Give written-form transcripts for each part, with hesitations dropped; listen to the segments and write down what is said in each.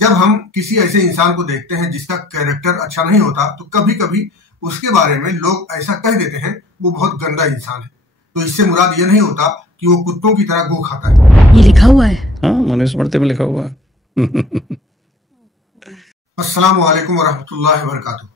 जब हम किसी ऐसे इंसान को देखते हैं जिसका कैरेक्टर अच्छा नहीं होता तो कभी कभी उसके बारे में लोग ऐसा कह देते हैं वो बहुत गंदा इंसान है। तो इससे मुराद ये नहीं होता कि वो कुत्तों की तरह गो खाता है। ये लिखा हुआ है, हाँ, मनुस्मृति में लिखा हुआ है। अस्सलामु अलैकुम वरहमतुल्लाहि वबरकातुहू।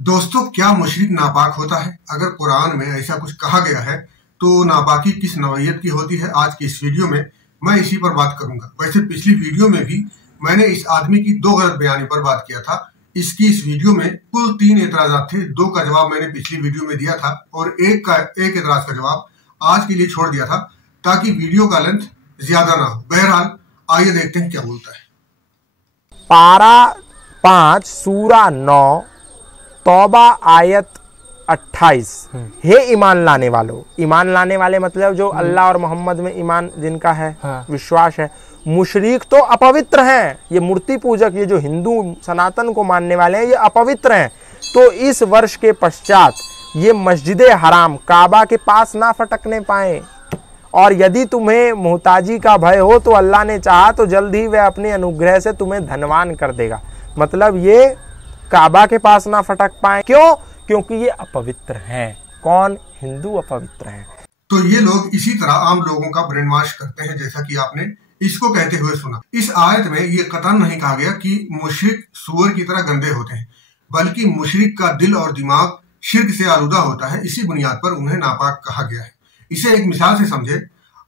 दोस्तों, क्या मुशरिक नापाक होता है? अगर कुरान में ऐसा कुछ कहा गया है तो नापाकी किस नौइयत की होती है, आज की इस वीडियो में मैं इसी पर बात करूंगा। वैसे पिछली वीडियो में भी मैंने इस आदमी की 2 गलत बयानी पर बात किया था। इस वीडियो में कुल 3 एतराजात थे। 2 का जवाब मैंने पिछली वीडियो में दिया था और एक एतराज का जवाब आज के लिए छोड़ दिया था ताकि वीडियो का लेंथ ज्यादा ना हो। बहरहाल आइए देखते हैं क्या बोलता है। पारा 5 सूरा 9 तौबा आयत 28। हे ईमान लाने वालों, ईमान लाने वाले मतलब जो अल्लाह और मोहम्मद में ईमान जिनका है, विश्वास है। मुशरिक तो अपवित्र हैं, ये मूर्ति पूजक, ये जो हिंदू सनातन को मानने वाले हैं ये अपवित्र हैं। तो इस वर्ष के पश्चात ये मस्जिद हराम काबा के पास ना फटकने पाए, और यदि तुम्हें मोहताजी का भय हो तो अल्लाह ने चाहा तो जल्द ही वह अपने अनुग्रह से तुम्हें धनवान कर देगा। मतलब ये काबा के पास ना फटक पाए। क्यों? क्योंकि ये अपवित्र हैं। कौन? हिंदू अपवित्र हैं। तो ये लोग इसी तरह आम लोगों का ब्रेन वॉश करते हैं, जैसा कि आपने इसको कहते हुए सुना। इस आयत में ये कतन नहीं कहा गया कि मुशरिक सूअर की तरह गंदे होते हैं, बल्कि मुशरिक का दिल और दिमाग शिर्क से आलूदा होता है। इसी बुनियाद पर उन्हें नापाक कहा गया है। इसे एक मिसाल से समझे।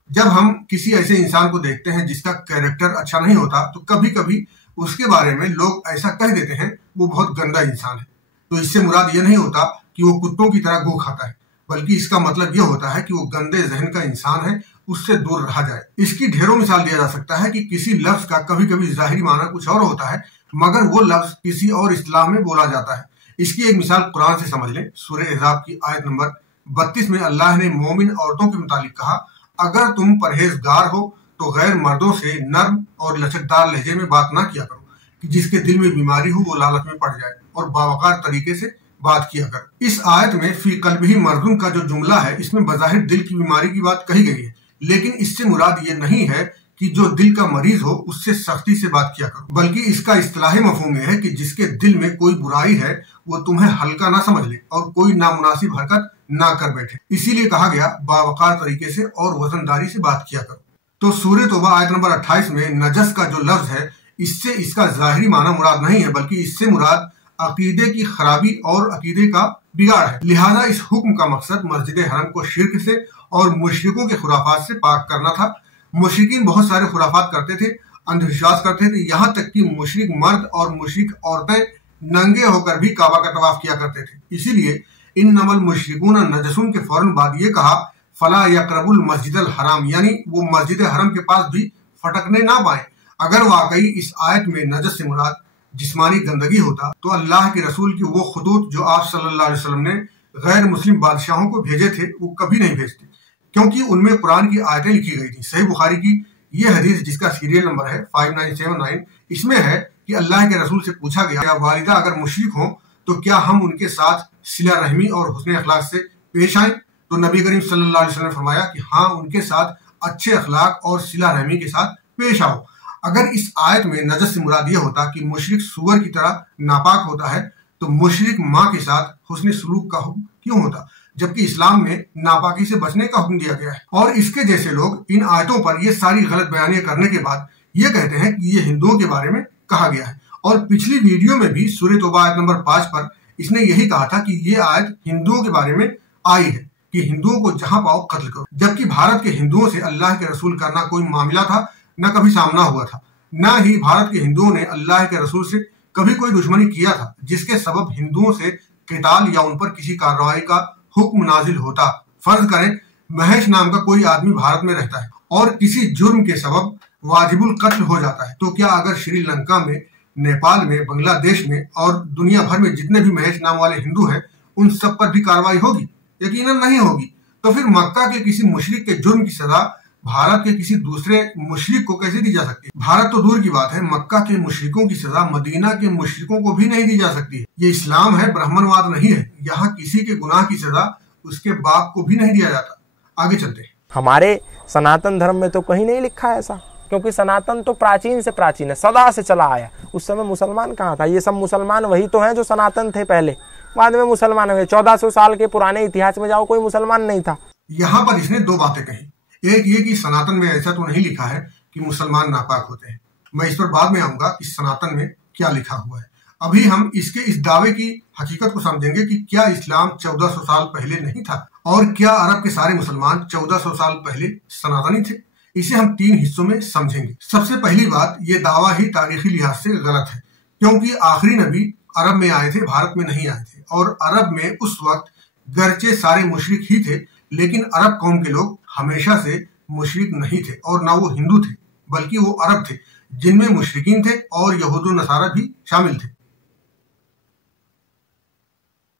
जब हम किसी ऐसे इंसान को देखते हैं जिसका कैरेक्टर अच्छा नहीं होता तो कभी कभी उसके बारे में लोग ऐसा कह देते हैं वो बहुत गंदा इंसान है। तो इससे मुराद ये नहीं होता कि वो कुत्तों की तरह गो खाता है, बल्कि इसका मतलब ये होता है कि वो गंदे जहन का इंसान है, उससे दूर रहा जाए। इसकी ढेरों मिसाल दिया जा सकता है कि किसी लफ्ज का कभी कभी जाहिरी माना कुछ और होता है मगर वो लफ्ज किसी और इस्लाह में बोला जाता है। इसकी एक मिसाल कुरान से समझ लें। सूरह अहज़ाब की आयत नंबर 32 में अल्लाह ने मोमिन औरतों के मुतालिक कहा, अगर तुम परहेजगार हो तो गैर मर्दों से नर्म और लचकदार लहजे में बात ना किया करो कि जिसके दिल में बीमारी हो वो लालच में पड़ जाए, और बावकार तरीके से बात किया कर। इस आयत में फी कल्बिही मर्दुन का जो जुमला है इसमें बज़ाहिर दिल की बीमारी की बात कही गई है, लेकिन इससे मुराद ये नहीं है कि जो दिल का मरीज हो उससे सख्ती से बात किया करो, बल्कि इसका इस्तिलाही मफ़हूम है कि जिसके दिल में कोई बुराई है वो तुम्हें हल्का ना समझ ले और कोई नामुनासिब हरकत ना कर बैठे। इसीलिए कहा गया बावकार तरीके से और वजनदारी से बात किया करो। तो सूरह तौबा आयत नंबर 28 में नजस का जो लफ्ज है इससे इसका जाहिरी माना मुराद नहीं है, बल्कि इससे मुराद अकीदे की खराबी और अकीदे का बिगाड़ है। लिहाजा इस हुक्म का मकसद मस्जिद हरम को शिर्क से और मुशरिकों के खुराफात से पाक करना था। मुशरिकीन बहुत सारे खुराफात करते थे, अंधविश्वास करते थे, यहाँ तक कि मुशरिक मर्द और मुशरिक औरतें नंगे होकर भी काबा का तवाफ किया करते थे। इसीलिए इन्नमल मुशरिकून नजसुन के फौरन बाद ये कहा फला यक़रबुल मस्जिदल हराम, यानी वो मस्जिद हरम के पास भी फटकने ना पाए। अगर वाकई इस आयत में नजस से मुराद जिस्मानी गंदगी होता तो अल्लाह के रसूल की वो खुतूत जो आप सल्लल्लाहु अलैहि वसल्लम ने गैर मुस्लिम बादशाहों को भेजे थे वो कभी नहीं भेजते, क्योंकि उनमें कुरान की आयतें लिखी गई थी। सही बुखारी की ये हदीस जिसका सीरियल नंबर है 5979, इसमें है कि अल्लाह के रसूल से पूछा गया, या वालिदा अगर मुशरिक हों तो क्या हम उनके साथ सिला रहमी और हुस्न अखलाक से पेश आए? तो नबी करीम सल्लल्लाहु अलैहि वसल्लम ने फरमाया कि हाँ, उनके साथ अच्छे अखलाक और सिला रहमी के साथ पेश आओ। अगर इस आयत में नजस से मुराद ये होता कि मुशरिक सूअर की तरह नापाक होता है तो मुशरिक माँ के साथ हुस्न सलूक का हुक्म क्यों होता, जबकि इस्लाम में नापाकी से बचने का हुक्म दिया गया है। और इसके जैसे लोग इन आयतों पर ये सारी गलत बयानियां करने के बाद ये कहते हैं कि ये हिंदुओं के बारे में कहा गया है। और पिछली वीडियो में भी सूरह तौबा आयत नंबर 5 पर इसने यही कहा था कि ये आयत हिंदुओं के बारे में आई है कि हिंदुओं को जहां पाओ कत्ल करो, जबकि भारत के हिंदुओं से अल्लाह के रसूल का ना कोई मामला था, न कभी सामना हुआ था, न ही भारत के हिंदुओं ने अल्लाह के रसूल से कभी कोई दुश्मनी किया था जिसके सबब हिंदुओं से क़िताल या उन पर किसी कार्रवाई का हुक्म नाजिल होता। फर्ज करें महेश नाम का कोई आदमी भारत में रहता है और किसी जुर्म के सबब वाजिबुल कत्ल हो जाता है, तो क्या अगर श्रीलंका में, नेपाल में, बांग्लादेश में और दुनिया भर में जितने भी महेश नाम वाले हिंदू हैं उन सब पर भी कार्रवाई होगी? यकीनन नहीं होगी। तो फिर मक्का के किसी मुशरिक के जुर्म की सजा भारत के किसी दूसरे मुशरिक को कैसे दी जा सकती है? भारत तो दूर की बात है, मक्का के मुशरिकों की सजा मदीना के मुशरिकों को भी नहीं दी जा सकती है। ये इस्लाम है, ब्राह्मणवाद नहीं है। यहाँ किसी के गुनाह की सजा उसके बाप को भी नहीं दिया जाता। आगे चलते हैं। हमारे सनातन धर्म में तो कहीं नहीं लिखा है ऐसा क्योंकि सनातन तो प्राचीन से प्राचीन है, सदा से चला आया। उस समय मुसलमान कहाँ था? ये सब मुसलमान वही तो हैं जो सनातन थे पहले, बाद में मुसलमान हुए। 1400 साल के पुराने इतिहास में जाओ, कोई मुसलमान नहीं था। यहाँ पर इसने दो बातें कही। एक ये कि सनातन में ऐसा तो नहीं लिखा है कि मुसलमान नापाक होते हैं। मैं इस पर बाद में आऊंगा कि सनातन में क्या लिखा हुआ है। अभी हम इसके इस दावे की हकीकत को समझेंगे कि क्या इस्लाम 1400 साल पहले नहीं था और क्या अरब के सारे मुसलमान 1400 साल पहले सनातनी थे। इसे हम 3 हिस्सों में समझेंगे। सबसे पहली बात, ये दावा ही तारीखी लिहाज से गलत है, क्योंकि आखिरी नबी अरब में आए थे, भारत में नहीं आए थे। और अरब में उस वक्त गरचे सारे मुशरिक ही थे, लेकिन अरब कौम के लोग हमेशा से मुशरिक नहीं थे और ना वो हिंदू थे, बल्कि वो अरब थे जिनमें मुशरिकीन थे और यहूद व नसारा भी शामिल थे।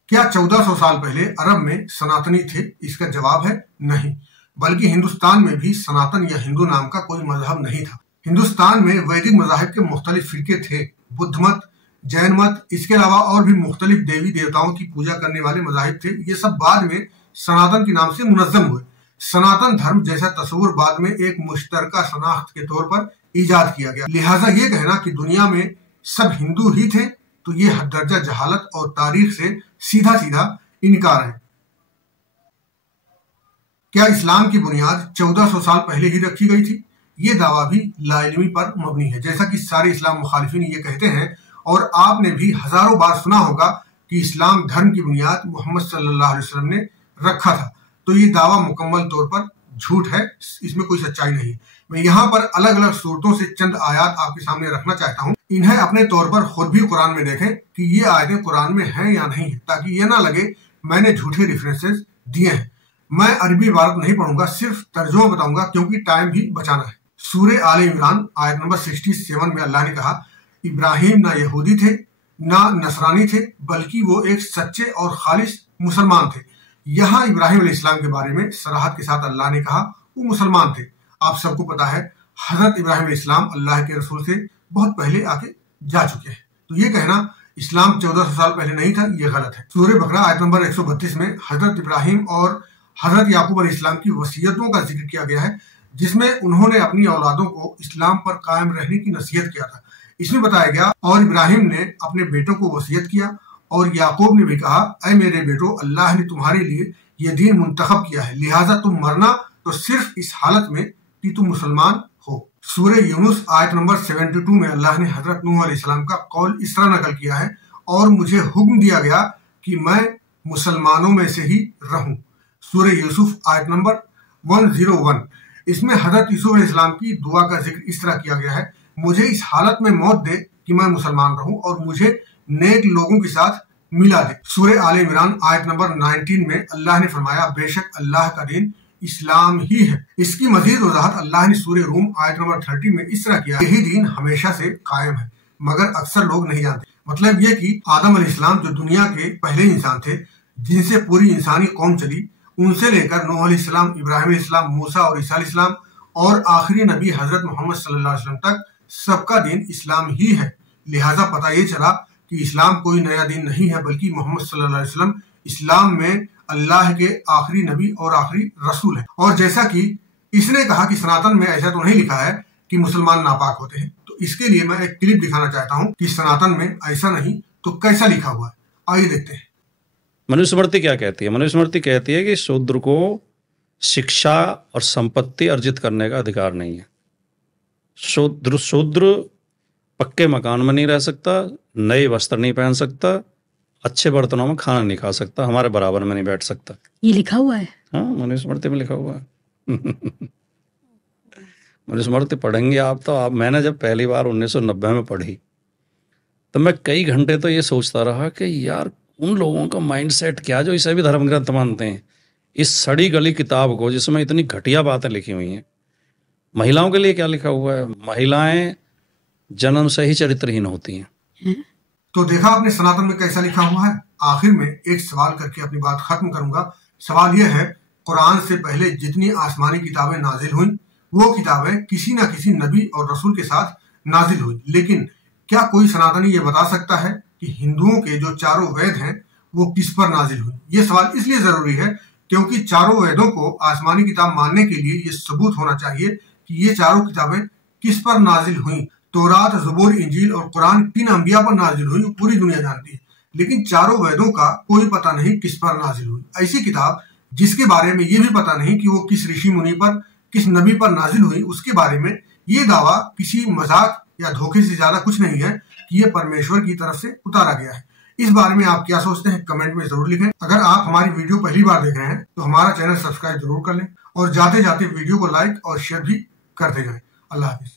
क्या 1400 साल पहले अरब में सनातनी थे? इसका जवाब है नहीं, बल्कि हिंदुस्तान में भी सनातन या हिंदू नाम का कोई मजहब नहीं था। हिंदुस्तान में वैदिक मजाहिब के मुख्तलिफ फिरके थे, बुद्ध मत, जैन मत, इसके अलावा और भी मुख्तलिफ देवी देवताओं की पूजा करने वाले मजाहिब थे। ये सब बाद में सनातन के नाम से मुनज़्ज़म हुए। सनातन धर्म जैसा तस्वुर बाद में एक मुश्तरका शनाख्त के तौर पर ईजाद किया गया। लिहाजा ये कहना कि दुनिया में सब हिंदू ही थे, तो ये हद दर्जा जहालत और तारीख से सीधा सीधा इनकार है। क्या इस्लाम की बुनियाद 1400 साल पहले ही रखी गई थी? ये दावा भी लाइल्मी पर मबनी है, जैसा कि सारे इस्लाम मुखालिफिन ये कहते हैं। और आपने भी हजारों बार सुना होगा कि इस्लाम धर्म की बुनियाद मोहम्मद सल्लल्लाहु अलैहि वसल्लम ने रखा था। तो ये दावा मुकम्मल तौर पर झूठ है, इसमें कोई सच्चाई नहीं। मैं यहाँ पर अलग अलग सूरतों से चंद आयत आपके सामने रखना चाहता हूँ। इन्हें अपने तौर पर खुद भी कुरान में देखें कि ये आयतें कुरान में हैं या नहीं है, ताकि ये ना लगे मैंने झूठे रेफरेंसेस दिए हैं। मैं अरबी इबारत नहीं पढ़ूंगा, सिर्फ तर्जुमा बताऊंगा, क्योंकि टाइम भी बचाना है। सूरे आले इमरान आयत नंबर 67 में अल्लाह ने कहा, इब्राहिम ना यहूदी थे ना नसरानी थे, बल्कि वो एक सच्चे और खालिस मुसलमान थे। यहाँ इब्राहिम अलैहिस्सलाम के बारे में सराहत के साथ अल्लाह ने कहा वो मुसलमान थे। आप सबको पता है हजरत इब्राहिम अलैहिस्सलाम अल्लाह के रसूल से बहुत पहले आके जा चुके हैं। तो ये कहना इस्लाम 1400 साल पहले नहीं था, ये गलत है। सूरह बकरा आयत नंबर 132 में हजरत इब्राहिम और हजरत याकूब अलैहिस्सलाम की वसीयतों का जिक्र किया गया है, जिसमें उन्होंने अपनी औलादों को इस्लाम पर कायम रहने की नसीहत किया था। इसमें बताया गया, और इब्राहिम ने अपने बेटों को वसीयत किया और याकूब ने भी कहा, ऐ मेरे बेटो, अल्लाह ने तुम्हारे लिए यह दीन मुंतखब किया है, लिहाजा तुम मरना तो सिर्फ इस हालत में कि तुम मुसलमान हो। सूरह यूनुस आयत नंबर 72 में अल्लाह ने हजरत नूह अलैहिस्सलाम का कौल इस तरह नकल किया है, और मुझे हुक्म दिया गया कि मैं मुसलमानों में से ही रहूं। सूरह यूसुफ आयत नंबर 101, इसमें हजरत यूसुफ अलैहिस्सलाम की दुआ का जिक्र इस तरह किया गया है, मुझे इस हालत में मौत दे कि मैं मुसलमान रहूं और मुझे नेक लोगों के साथ मिला दे। सूरह आले इमरान आयत नंबर 19 में अल्लाह ने फरमाया, बेशक अल्लाह का दीन इस्लाम ही है। इसकी मजीद वजाहत अल्लाह ने सूरह रूम आयत नंबर 30 में इस तरह किया, यही दीन हमेशा से कायम है, मगर अक्सर लोग नहीं जानते। मतलब ये कि आदम अलैहिस्सलाम जो दुनिया के पहले इंसान थे, जिनसे पूरी इंसानी कौम चली, उनसे लेकर नूह अलैहिस्सलाम, इब्राहिम अलैहिस्सलाम, मूसा और ईसा अलैहिस्सलाम और आखिरी नबी हजरत मोहम्मद सल्लल्लाहु अलैहि वसल्लम तक सबका दीन इस्लाम ही है। लिहाजा पता ये चला कि इस्लाम कोई नया दीन नहीं है, बल्कि मोहम्मद सल्लल्लाहु अलैहि वसल्लम इस्लाम में अल्लाह के आखिरी नबी और आखिरी रसूल है। और जैसा कि इसने कहा कि सनातन में ऐसा तो नहीं लिखा है कि मुसलमान नापाक होते हैं, तो इसके लिए मैं एक क्लिप दिखाना चाहता हूँ कि सनातन में ऐसा नहीं तो कैसा लिखा हुआ है। आइए देखते हैं। मनुस्मृति क्या कहती है? मनुस्मृति कहती है कि शूद्र को शिक्षा और संपत्ति अर्जित करने का अधिकार नहीं है। शूद्र पक्के मकान में नहीं रह सकता, नए वस्त्र नहीं पहन सकता, अच्छे बर्तनों में खाना नहीं खा सकता, हमारे बराबर में नहीं बैठ सकता। ये लिखा हुआ है? हाँ, मनुस्मृति में लिखा हुआ है। मनुस्मृति पढ़ेंगे आप तो आप, मैंने जब पहली बार 1990 में पढ़ी तो मैं कई घंटे तो ये सोचता रहा कि यार उन लोगों का माइंडसेट क्या जो इसे भी धर्म ग्रंथ मानते हैं। इस सड़ी गली किताब को जिसमें इतनी घटिया बातें लिखी हुई हैं। महिलाओं के लिए क्या लिखा हुआ है? महिलाएं जन्म से ही चरित्रहीन होती हैं। तो देखा आपने सनातन में कैसा लिखा हुआ है। आखिर में एक सवाल करके अपनी बात खत्म करूंगा। सवाल यह है, कुरान से पहले जितनी आसमानी किताबें नाजिल हुई, वो किताबें किसी न किसी नबी और रसूल के साथ नाजिल हुई, लेकिन क्या कोई सनातनी ये बता सकता है कि हिंदुओं के जो चारों वेद हैं वो किस पर नाजिल हुई? ये सवाल इसलिए जरूरी है क्योंकि चारों वेदों को आसमानी किताब मानने के लिए ये सबूत होना चाहिए कि ये चारों किताबें किस पर नाजिल हुई, तौरात, ज़बूर, इंजील और कुरान किन अंबिया पर नाजिल हुई, पूरी दुनिया जानती है, लेकिन चारों वेदों का कोई पता नहीं किस पर नाजिल हुई। ऐसी किताब जिसके बारे में ये भी पता नहीं कि वो किस ऋषि मुनि पर, किस नबी पर नाजिल हुई, उसके बारे में ये दावा किसी मजाक या धोखे से ज्यादा कुछ नहीं है कि ये परमेश्वर की तरफ से उतारा गया है। इस बारे में आप क्या सोचते हैं कमेंट में जरूर लिखें। अगर आप हमारी वीडियो पहली बार देख रहे हैं तो हमारा चैनल सब्सक्राइब जरूर कर लें और जाते जाते वीडियो को लाइक और शेयर भी करते जाएं। अल्लाह हाफिज।